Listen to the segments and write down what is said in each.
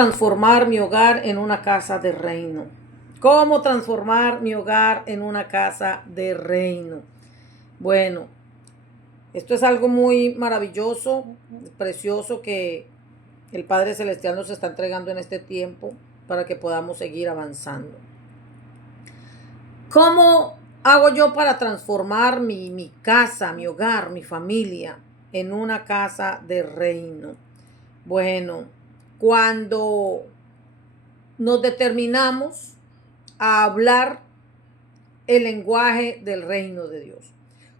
transformar mi hogar en una casa de reino? ¿Cómo transformar mi hogar en una casa de reino? Bueno, esto es algo muy maravilloso, precioso que el Padre Celestial nos está entregando en este tiempo para que podamos seguir avanzando. ¿Cómo hago yo para transformar mi casa, mi hogar, mi familia en una casa de reino? Bueno, cuando nos determinamos a hablar el lenguaje del reino de Dios.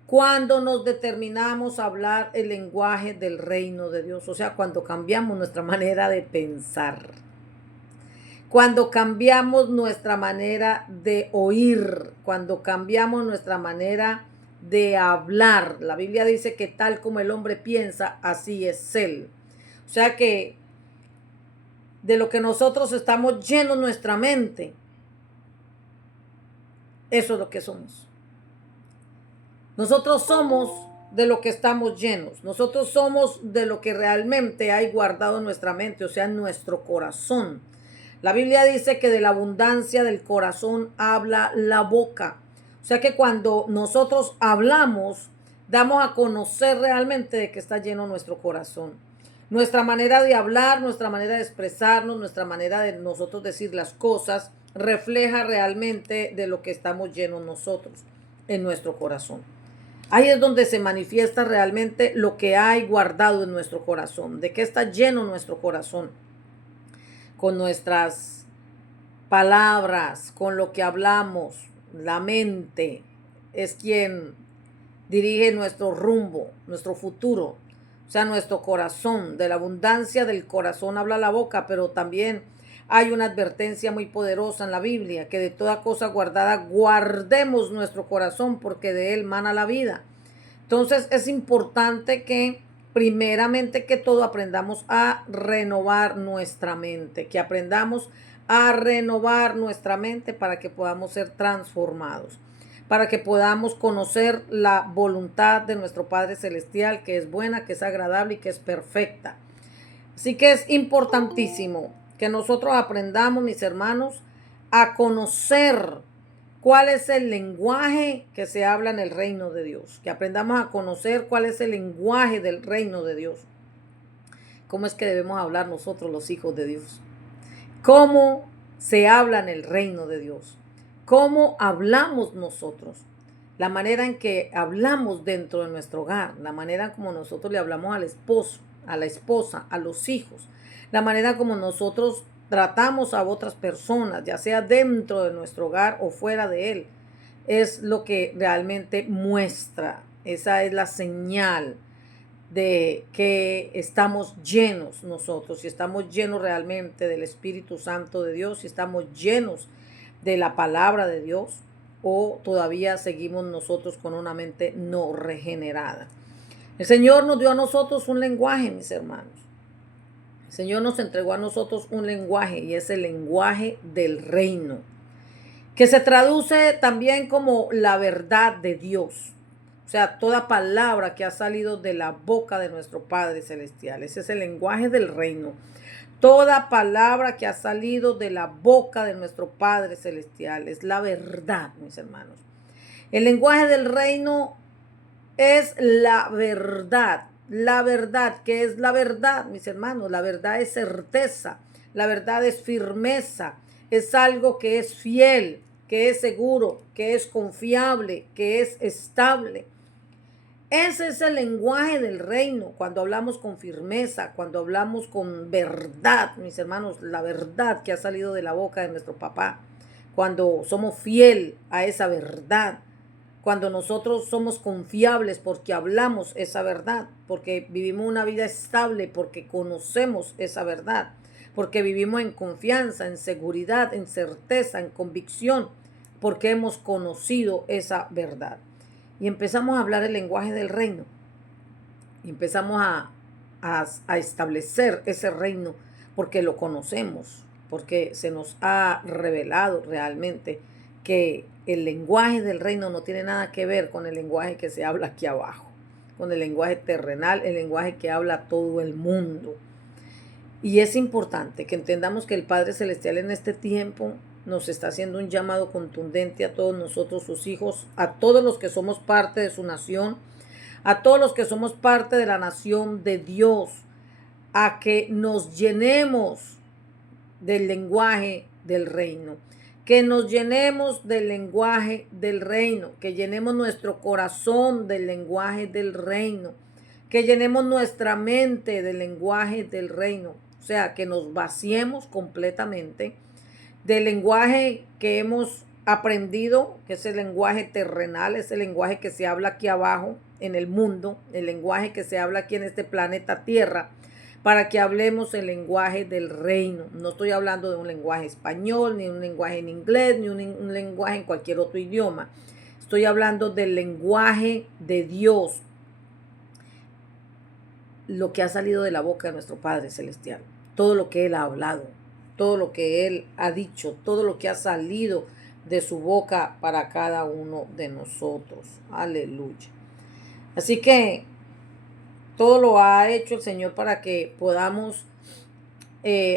Cuando nos determinamos a hablar el lenguaje del reino de Dios, o sea, cuando cambiamos nuestra manera de pensar, cuando cambiamos nuestra manera de oír, cuando cambiamos nuestra manera de hablar. La Biblia dice que tal como el hombre piensa, así es él. O sea que de lo que nosotros estamos llenos nuestra mente, eso es lo que somos. Nosotros somos de lo que estamos llenos. Nosotros somos de lo que realmente hay guardado en nuestra mente, o sea, en nuestro corazón. La Biblia dice que de la abundancia del corazón habla la boca. O sea que cuando nosotros hablamos, damos a conocer realmente de que está lleno nuestro corazón. Nuestra manera de hablar, nuestra manera de expresarnos, nuestra manera de nosotros decir las cosas, refleja realmente de lo que estamos llenos nosotros en nuestro corazón. Ahí es donde se manifiesta realmente lo que hay guardado en nuestro corazón, de qué está lleno nuestro corazón, con nuestras palabras, con lo que hablamos. La mente es quien dirige nuestro rumbo, nuestro futuro, o sea, nuestro corazón. De la abundancia del corazón habla la boca, pero también hay una advertencia muy poderosa en la Biblia, que de toda cosa guardada guardemos nuestro corazón, porque de él mana la vida. Entonces es importante que primeramente que todo aprendamos a renovar nuestra mente, que aprendamos a renovar nuestra mente para que podamos ser transformados, para que podamos conocer la voluntad de nuestro Padre Celestial, que es buena, que es agradable y que es perfecta. Así que es importantísimo que nosotros aprendamos, mis hermanos, a conocer cuál es el lenguaje que se habla en el reino de Dios, que aprendamos a conocer cuál es el lenguaje del reino de Dios. ¿Cómo es que debemos hablar nosotros los hijos de Dios? ¿Cómo se habla en el reino de Dios? ¿Cómo hablamos nosotros? La manera en que hablamos dentro de nuestro hogar, la manera como nosotros le hablamos al esposo, a la esposa, a los hijos, la manera como nosotros tratamos a otras personas, ya sea dentro de nuestro hogar o fuera de él, es lo que realmente muestra. Esa es la señal de que estamos llenos nosotros, si estamos llenos realmente del Espíritu Santo de Dios, si estamos llenos de la palabra de Dios, o todavía seguimos nosotros con una mente no regenerada. El Señor nos dio a nosotros un lenguaje, mis hermanos. El Señor nos entregó a nosotros un lenguaje, y es el lenguaje del reino, que se traduce también como la verdad de Dios. O sea, toda palabra que ha salido de la boca de nuestro Padre Celestial. Ese es el lenguaje del reino. Toda palabra que ha salido de la boca de nuestro Padre Celestial es la verdad, mis hermanos. El lenguaje del reino es la verdad. La verdad, ¿qué es la verdad, mis hermanos? La verdad es certeza, la verdad es firmeza, es algo que es fiel, que es seguro, que es confiable, que es estable. Ese es el lenguaje del reino, cuando hablamos con firmeza, cuando hablamos con verdad, mis hermanos, la verdad que ha salido de la boca de nuestro papá, cuando somos fiel a esa verdad, cuando nosotros somos confiables porque hablamos esa verdad, porque vivimos una vida estable, porque conocemos esa verdad, porque vivimos en confianza, en seguridad, en certeza, en convicción, porque hemos conocido esa verdad. Y empezamos a hablar el lenguaje del reino. Y empezamos a establecer ese reino porque lo conocemos, porque se nos ha revelado realmente que el lenguaje del reino no tiene nada que ver con el lenguaje que se habla aquí abajo, con el lenguaje terrenal, el lenguaje que habla todo el mundo. Y es importante que entendamos que el Padre Celestial en este tiempo nos está haciendo un llamado contundente a todos nosotros, sus hijos, a todos los que somos parte de su nación, a todos los que somos parte de la nación de Dios, a que nos llenemos del lenguaje del reino, que nos llenemos del lenguaje del reino, que llenemos nuestro corazón del lenguaje del reino, que llenemos nuestra mente del lenguaje del reino, o sea, que nos vaciemos completamente del lenguaje que hemos aprendido, que es el lenguaje terrenal, es el lenguaje que se habla aquí abajo en el mundo, el lenguaje que se habla aquí en este planeta Tierra, para que hablemos el lenguaje del reino. No estoy hablando de un lenguaje español, ni un lenguaje en inglés, ni un lenguaje en cualquier otro idioma. Estoy hablando del lenguaje de Dios, lo que ha salido de la boca de nuestro Padre Celestial, todo lo que Él ha hablado, todo lo que Él ha dicho, todo lo que ha salido de su boca para cada uno de nosotros. Aleluya. Así que todo lo ha hecho el Señor para que podamos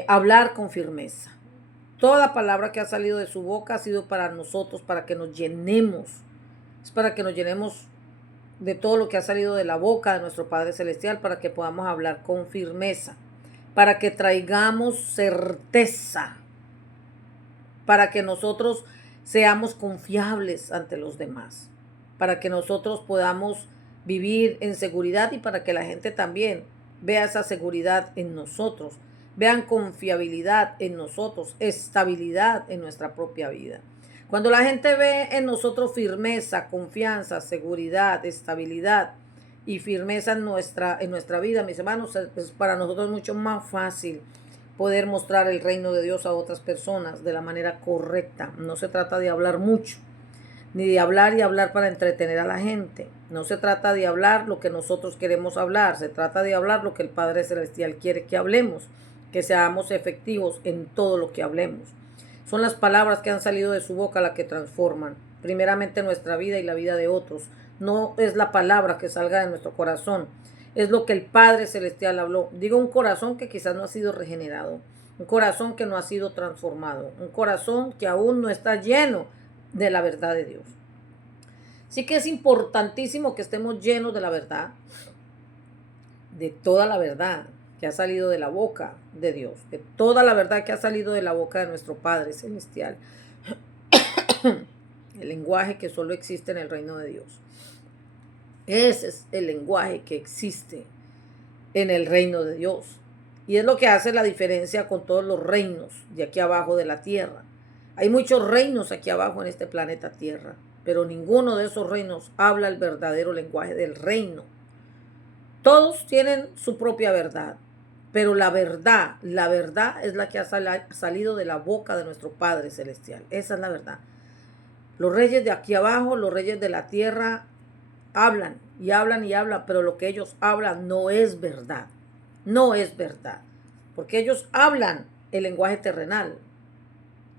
hablar con firmeza. Toda palabra que ha salido de su boca ha sido para nosotros, para que nos llenemos. Es para que nos llenemos de todo lo que ha salido de la boca de nuestro Padre Celestial, para que podamos hablar con firmeza, para que traigamos certeza, para que nosotros seamos confiables ante los demás, para que nosotros podamos vivir en seguridad y para que la gente también vea esa seguridad en nosotros, vean confiabilidad en nosotros, estabilidad en nuestra propia vida. Cuando la gente ve en nosotros firmeza, confianza, seguridad, estabilidad y firmeza en nuestra vida, mis hermanos, es para nosotros mucho más fácil poder mostrar el reino de Dios a otras personas de la manera correcta. No se trata de hablar mucho, ni de hablar y hablar para entretener a la gente. No se trata de hablar lo que nosotros queremos hablar, se trata de hablar lo que el Padre Celestial quiere que hablemos, que seamos efectivos en todo lo que hablemos. Son las palabras que han salido de su boca las que transforman primeramente nuestra vida y la vida de otros. No es la palabra que salga de nuestro corazón, es lo que el Padre Celestial habló. Digo, un corazón que quizás no ha sido regenerado, un corazón que no ha sido transformado, un corazón que aún no está lleno de la verdad de Dios. Así que es importantísimo que estemos llenos de la verdad, de toda la verdad que ha salido de la boca de Dios, de toda la verdad que ha salido de la boca de nuestro Padre Celestial. El lenguaje que solo existe en el reino de Dios. Ese es el lenguaje que existe en el reino de Dios. Y es lo que hace la diferencia con todos los reinos de aquí abajo de la tierra. Hay muchos reinos aquí abajo en este planeta Tierra, pero ninguno de esos reinos habla el verdadero lenguaje del reino. Todos tienen su propia verdad, pero la verdad es la que ha salido de la boca de nuestro Padre Celestial. Esa es la verdad. Los reyes de aquí abajo, los reyes de la tierra, hablan y hablan y hablan, pero lo que ellos hablan no es verdad. No es verdad, porque ellos hablan el lenguaje terrenal.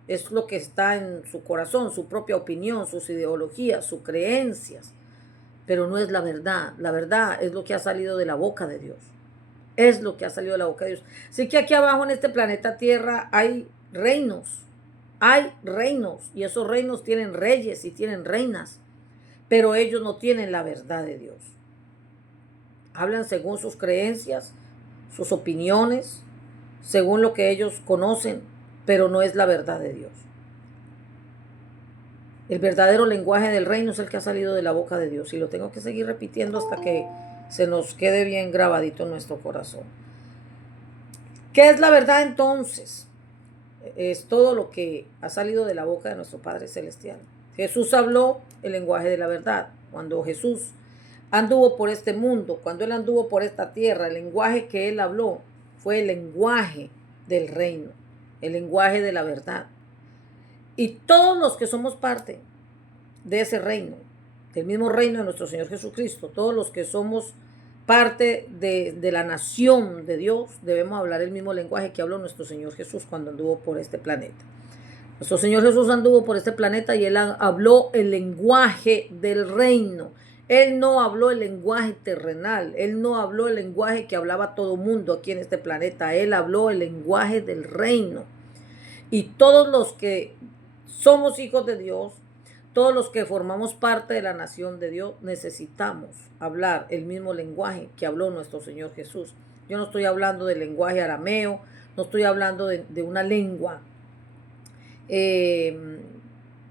Es lo que está en su corazón, su propia opinión, sus ideologías, sus creencias. Pero no es la verdad. La verdad es lo que ha salido de la boca de Dios. Es lo que ha salido de la boca de Dios. Así que aquí abajo en este planeta Tierra hay reinos. Hay reinos. Y esos reinos tienen reyes y tienen reinas. Pero ellos no tienen la verdad de Dios. Hablan según sus creencias, sus opiniones, según lo que ellos conocen, pero no es la verdad de Dios. El verdadero lenguaje del reino es el que ha salido de la boca de Dios. Y lo tengo que seguir repitiendo hasta que se nos quede bien grabadito en nuestro corazón. ¿Qué es la verdad entonces? Es todo lo que ha salido de la boca de nuestro Padre Celestial. Jesús habló el lenguaje de la verdad. Cuando Jesús anduvo por este mundo, cuando Él anduvo por esta tierra, el lenguaje que Él habló fue el lenguaje del reino, el lenguaje de la verdad. Y todos los que somos parte de ese reino, del mismo reino de nuestro Señor Jesucristo, todos los que somos parte de la nación de Dios, debemos hablar el mismo lenguaje que habló nuestro Señor Jesús cuando anduvo por este planeta. Nuestro Señor Jesús anduvo por este planeta y Él habló el lenguaje del reino, Él no habló el lenguaje terrenal, él no habló el lenguaje que hablaba todo mundo aquí en este planeta, él habló el lenguaje del reino. Y todos los que somos hijos de Dios, todos los que formamos parte de la nación de Dios, necesitamos hablar el mismo lenguaje que habló nuestro Señor Jesús. Yo no estoy hablando del lenguaje arameo, no estoy hablando de una lengua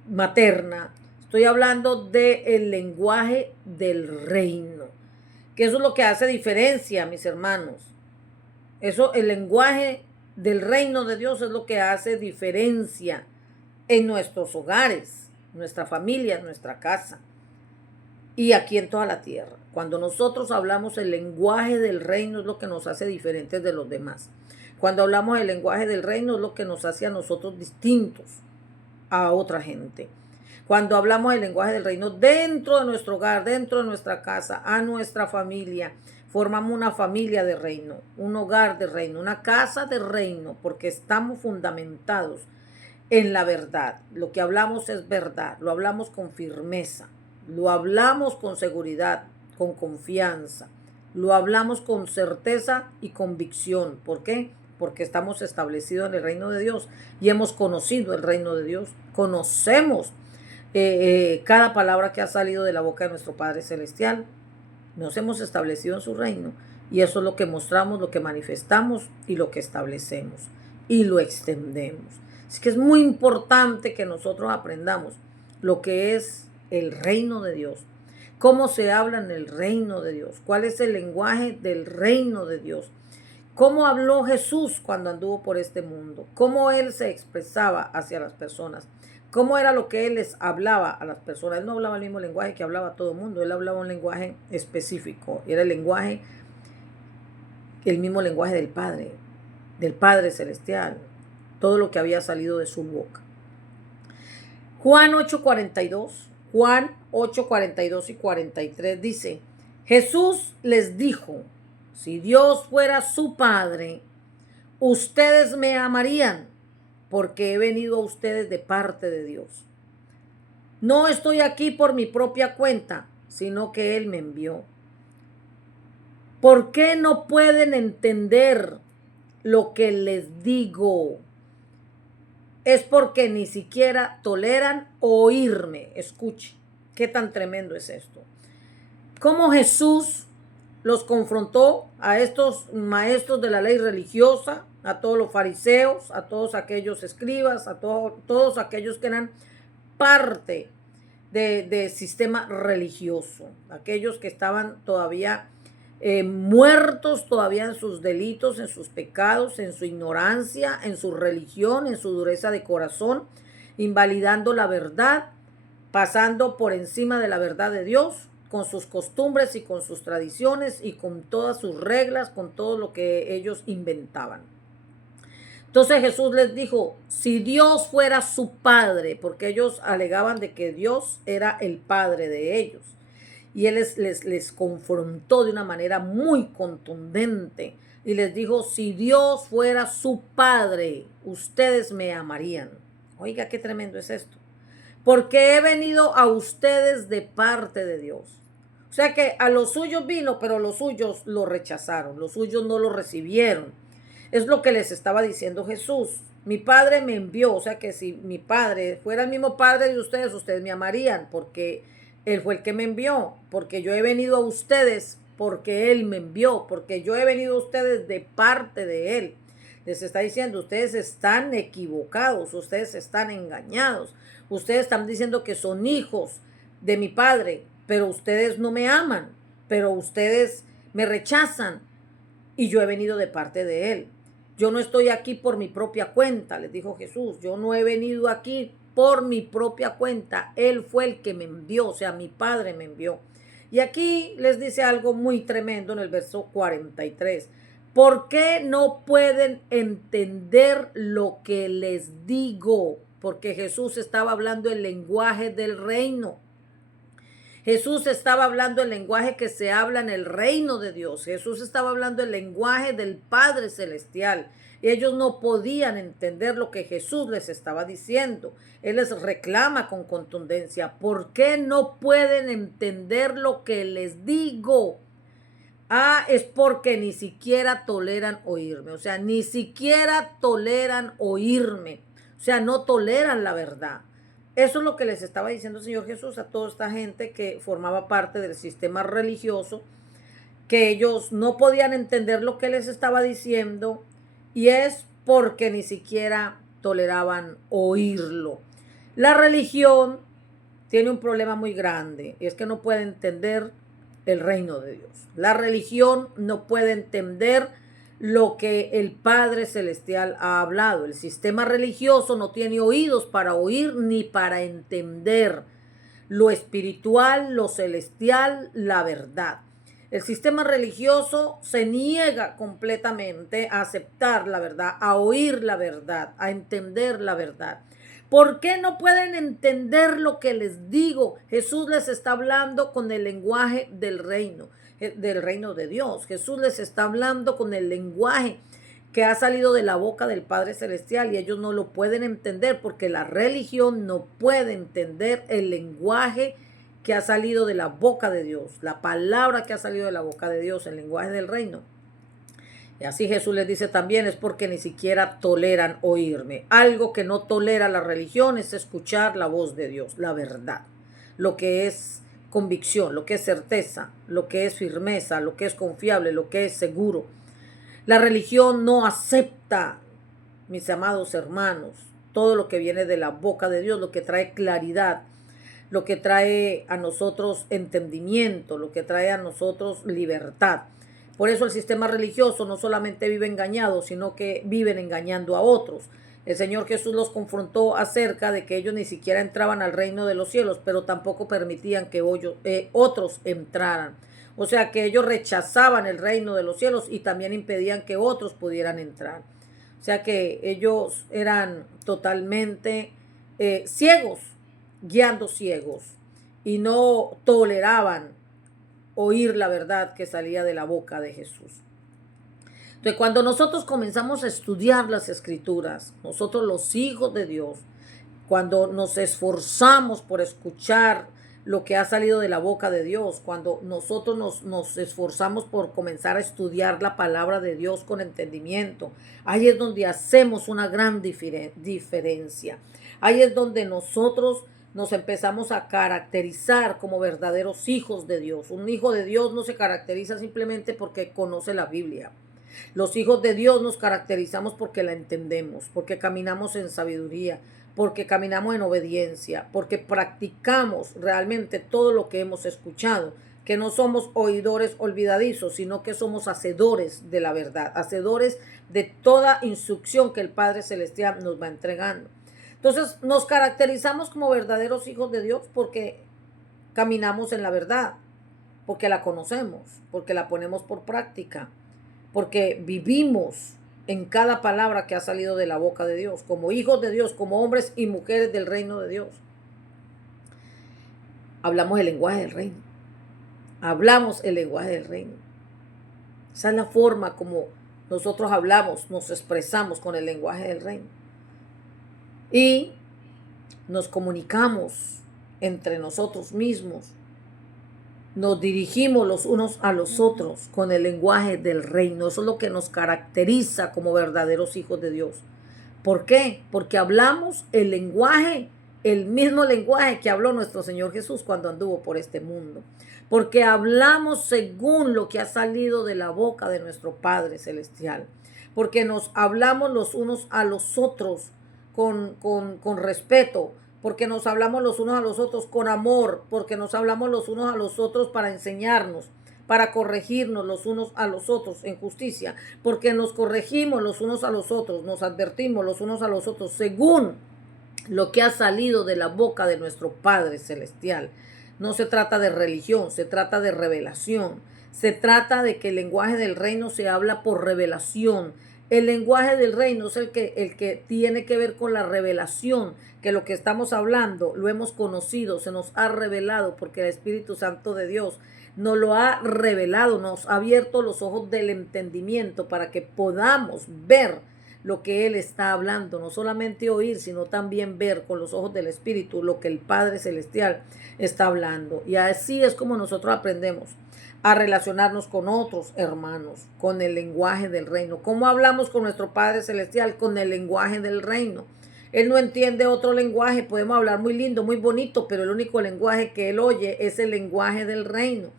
materna. Estoy hablando del lenguaje del reino, que eso es lo que hace diferencia, mis hermanos. Eso, el lenguaje del reino de Dios es lo que hace diferencia en nuestros hogares, nuestra familia, nuestra casa y aquí en toda la tierra. Cuando nosotros hablamos el lenguaje del reino es lo que nos hace diferentes de los demás. Cuando hablamos el lenguaje del reino es lo que nos hace a nosotros distintos a otra gente. Cuando hablamos el lenguaje del reino dentro de nuestro hogar, dentro de nuestra casa, a nuestra familia, formamos una familia de reino, un hogar de reino, una casa de reino, porque estamos fundamentados en la verdad. Lo que hablamos es verdad, lo hablamos con firmeza, lo hablamos con seguridad, con confianza, lo hablamos con certeza y convicción. ¿Por qué? Porque estamos establecidos en el reino de Dios y hemos conocido el reino de Dios, conocemos cada palabra que ha salido de la boca de nuestro Padre Celestial. Nos hemos establecido en su reino y eso es lo que mostramos, lo que manifestamos y lo que establecemos y lo extendemos. Así que es muy importante que nosotros aprendamos lo que es el reino de Dios, cómo se habla en el reino de Dios, cuál es el lenguaje del reino de Dios, cómo habló Jesús cuando anduvo por este mundo, cómo él se expresaba hacia las personas, cómo era lo que él les hablaba a las personas. Él no hablaba el mismo lenguaje que hablaba todo el mundo, él hablaba un lenguaje específico, era el mismo lenguaje del Padre Celestial, todo lo que había salido de su boca. Juan 8:42, Juan 8:42 y 43 dice, Jesús les dijo, si Dios fuera su Padre, ustedes me amarían, porque he venido a ustedes de parte de Dios. No estoy aquí por mi propia cuenta, sino que Él me envió. ¿Por qué no pueden entender lo que les digo? Es porque ni siquiera toleran oírme. Escuche, qué tan tremendo es esto. Cómo Jesús los confrontó a estos maestros de la ley religiosa, a todos los fariseos, a todos aquellos escribas, a todos aquellos que eran parte de sistema religioso, aquellos que estaban todavía muertos todavía en sus delitos, en sus pecados, en su ignorancia, en su religión, en su dureza de corazón, invalidando la verdad, pasando por encima de la verdad de Dios, con sus costumbres y con sus tradiciones y con todas sus reglas, con todo lo que ellos inventaban. Entonces Jesús les dijo, si Dios fuera su padre, porque ellos alegaban de que Dios era el padre de ellos. Y él les confrontó de una manera muy contundente y les dijo, si Dios fuera su padre, ustedes me amarían. Oiga, qué tremendo es esto. Porque he venido a ustedes de parte de Dios. O sea que a los suyos vino, pero los suyos lo rechazaron, los suyos no lo recibieron. Es lo que les estaba diciendo Jesús. Mi Padre me envió, o sea que si mi Padre fuera el mismo Padre de ustedes, ustedes me amarían, porque Él fue el que me envió, porque yo he venido a ustedes, porque Él me envió, porque yo he venido a ustedes de parte de Él. Les está diciendo, ustedes están equivocados, ustedes están engañados, ustedes están diciendo que son hijos de mi Padre, pero ustedes no me aman, pero ustedes me rechazan y yo he venido de parte de Él. Yo no estoy aquí por mi propia cuenta, les dijo Jesús, yo no he venido aquí por mi propia cuenta, Él fue el que me envió, o sea, mi Padre me envió. Y aquí les dice algo muy tremendo en el verso 43. ¿Por qué no pueden entender lo que les digo? Porque Jesús estaba hablando el lenguaje del reino. Jesús estaba hablando el lenguaje que se habla en el reino de Dios. Jesús estaba hablando el lenguaje del Padre Celestial. y ellos no podían entender lo que Jesús les estaba diciendo. Él les reclama con contundencia: ¿por qué no pueden entender lo que les digo? Ah, es porque ni siquiera toleran oírme. O sea, ni siquiera toleran oírme. O sea, no toleran la verdad. Eso es lo que les estaba diciendo el Señor Jesús a toda esta gente que formaba parte del sistema religioso, que ellos no podían entender lo que les estaba diciendo, y es porque ni siquiera toleraban oírlo. La religión tiene un problema muy grande, y es que no puede entender el reino de Dios. La religión no puede entender lo que el Padre Celestial ha hablado. El sistema religioso no tiene oídos para oír ni para entender lo espiritual, lo celestial, la verdad. El sistema religioso se niega completamente a aceptar la verdad, a oír la verdad, a entender la verdad. ¿Por qué no pueden entender lo que les digo? Jesús les está hablando con el lenguaje del reino de Dios. Jesús les está hablando con el lenguaje que ha salido de la boca del Padre Celestial, y ellos no lo pueden entender porque la religión no puede entender el lenguaje que ha salido de la boca de Dios, la palabra que ha salido de la boca de Dios, el lenguaje del reino. Y así Jesús les dice también: es porque ni siquiera toleran oírme. Algo que no tolera la religión es escuchar la voz de Dios, la verdad, lo que es convicción, lo que es certeza, lo que es firmeza, lo que es confiable, lo que es seguro. La religión no acepta, mis amados hermanos, todo lo que viene de la boca de Dios, lo que trae claridad, lo que trae a nosotros entendimiento, lo que trae a nosotros libertad. Por eso el sistema religioso no solamente vive engañado, sino que viven engañando a otros. El Señor Jesús los confrontó acerca de que ellos ni siquiera entraban al reino de los cielos, pero tampoco permitían que otros entraran. O sea que ellos rechazaban el reino de los cielos y también impedían que otros pudieran entrar. O sea que ellos eran totalmente ciegos, guiando ciegos, y no toleraban oír la verdad que salía de la boca de Jesús. Entonces, cuando nosotros comenzamos a estudiar las Escrituras, nosotros los hijos de Dios, cuando nos esforzamos por escuchar lo que ha salido de la boca de Dios, cuando nosotros nos esforzamos por comenzar a estudiar la palabra de Dios con entendimiento, ahí es donde hacemos una gran diferencia. Ahí es donde nosotros nos empezamos a caracterizar como verdaderos hijos de Dios. Un hijo de Dios no se caracteriza simplemente porque conoce la Biblia. Los hijos de Dios nos caracterizamos porque la entendemos, porque caminamos en sabiduría, porque caminamos en obediencia, porque practicamos realmente todo lo que hemos escuchado, que no somos oidores olvidadizos, sino que somos hacedores de la verdad, hacedores de toda instrucción que el Padre Celestial nos va entregando. Entonces nos caracterizamos como verdaderos hijos de Dios porque caminamos en la verdad, porque la conocemos, porque la ponemos por práctica, porque vivimos en cada palabra que ha salido de la boca de Dios, como hijos de Dios, como hombres y mujeres del reino de Dios. Hablamos el lenguaje del reino. Hablamos el lenguaje del reino. Esa es la forma como nosotros hablamos, nos expresamos con el lenguaje del reino. Y nos comunicamos entre nosotros mismos. Nos dirigimos los unos a los otros con el lenguaje del reino. Eso es lo que nos caracteriza como verdaderos hijos de Dios. ¿Por qué? Porque hablamos el lenguaje, el mismo lenguaje que habló nuestro Señor Jesús cuando anduvo por este mundo. Porque hablamos según lo que ha salido de la boca de nuestro Padre Celestial. Porque nos hablamos los unos a los otros con respeto, porque nos hablamos los unos a los otros con amor, porque nos hablamos los unos a los otros para enseñarnos, para corregirnos los unos a los otros en justicia, porque nos corregimos los unos a los otros, nos advertimos los unos a los otros según lo que ha salido de la boca de nuestro Padre Celestial. No se trata de religión, se trata de revelación. Se trata de que el lenguaje del reino se habla por revelación. El lenguaje del reino es el que tiene que ver con la revelación, que lo que estamos hablando lo hemos conocido, se nos ha revelado, porque el Espíritu Santo de Dios nos lo ha revelado, nos ha abierto los ojos del entendimiento para que podamos ver lo que Él está hablando, no solamente oír, sino también ver con los ojos del Espíritu lo que el Padre Celestial está hablando. Y así es como nosotros aprendemos a relacionarnos con otros hermanos, con el lenguaje del reino. ¿Cómo hablamos con nuestro Padre Celestial? Con el lenguaje del reino. Él no entiende otro lenguaje, podemos hablar muy lindo, muy bonito, pero el único lenguaje que Él oye es el lenguaje del reino.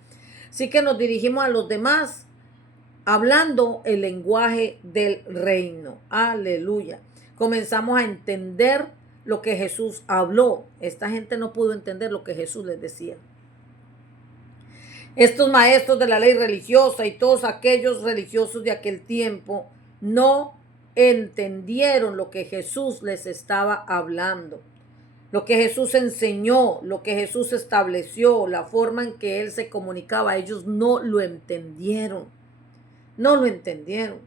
Así que nos dirigimos a los demás hablando el lenguaje del reino. Aleluya. Comenzamos a entender lo que Jesús habló. Esta gente no pudo entender lo que Jesús les decía. Estos maestros de la ley religiosa y todos aquellos religiosos de aquel tiempo no entendieron lo que Jesús les estaba hablando, lo que Jesús enseñó, lo que Jesús estableció, la forma en que Él se comunicaba. Ellos no lo entendieron, no lo entendieron.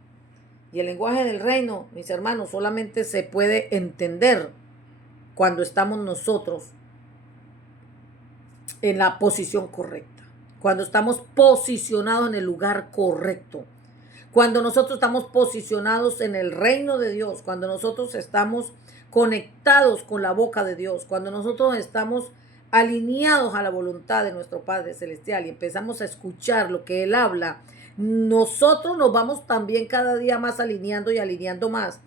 Y el lenguaje del reino, mis hermanos, solamente se puede entender cuando estamos nosotros en la posición correcta, cuando estamos posicionados en el lugar correcto, cuando nosotros estamos posicionados en el reino de Dios, cuando nosotros estamos conectados con la boca de Dios, cuando nosotros estamos alineados a la voluntad de nuestro Padre Celestial y empezamos a escuchar lo que Él habla, nosotros nos vamos también cada día más alineando y alineando más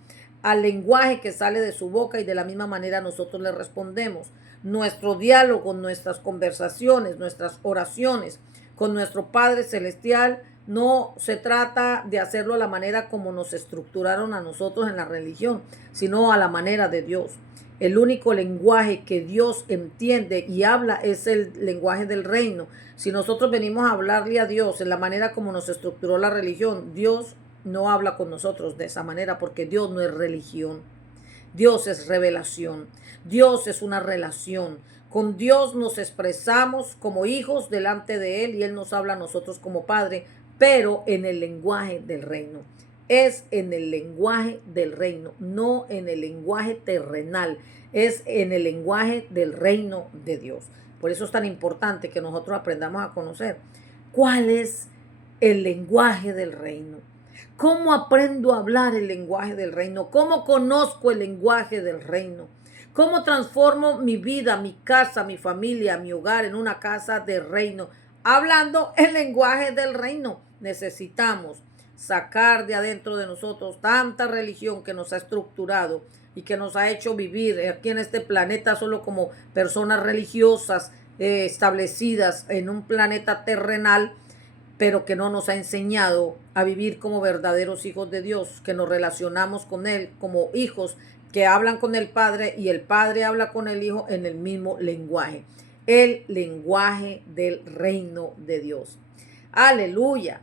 al lenguaje que sale de su boca, y de la misma manera nosotros le respondemos. Nuestro diálogo, nuestras conversaciones, nuestras oraciones con nuestro Padre Celestial no se trata de hacerlo a la manera como nos estructuraron a nosotros en la religión, sino a la manera de Dios. El único lenguaje que Dios entiende y habla es el lenguaje del reino. Si nosotros venimos a hablarle a Dios en la manera como nos estructuró la religión, Dios no habla con nosotros de esa manera, porque Dios no es religión. Dios es revelación. Dios es una relación. Con Dios nos expresamos como hijos delante de Él y Él nos habla a nosotros como Padre, pero en el lenguaje del reino. Es en el lenguaje del reino, no en el lenguaje terrenal. Es en el lenguaje del reino de Dios. Por eso es tan importante que nosotros aprendamos a conocer cuál es el lenguaje del reino. ¿Cómo aprendo a hablar el lenguaje del reino? ¿Cómo conozco el lenguaje del reino? ¿Cómo transformo mi vida, mi casa, mi familia, mi hogar en una casa de reino? Hablando el lenguaje del reino. Necesitamos sacar de adentro de nosotros tanta religión que nos ha estructurado y que nos ha hecho vivir aquí en este planeta solo como personas religiosas establecidas en un planeta terrenal, pero que no nos ha enseñado a vivir como verdaderos hijos de Dios, que nos relacionamos con Él como hijos que hablan con el Padre y el Padre habla con el Hijo en el mismo lenguaje, el lenguaje del reino de Dios. Aleluya.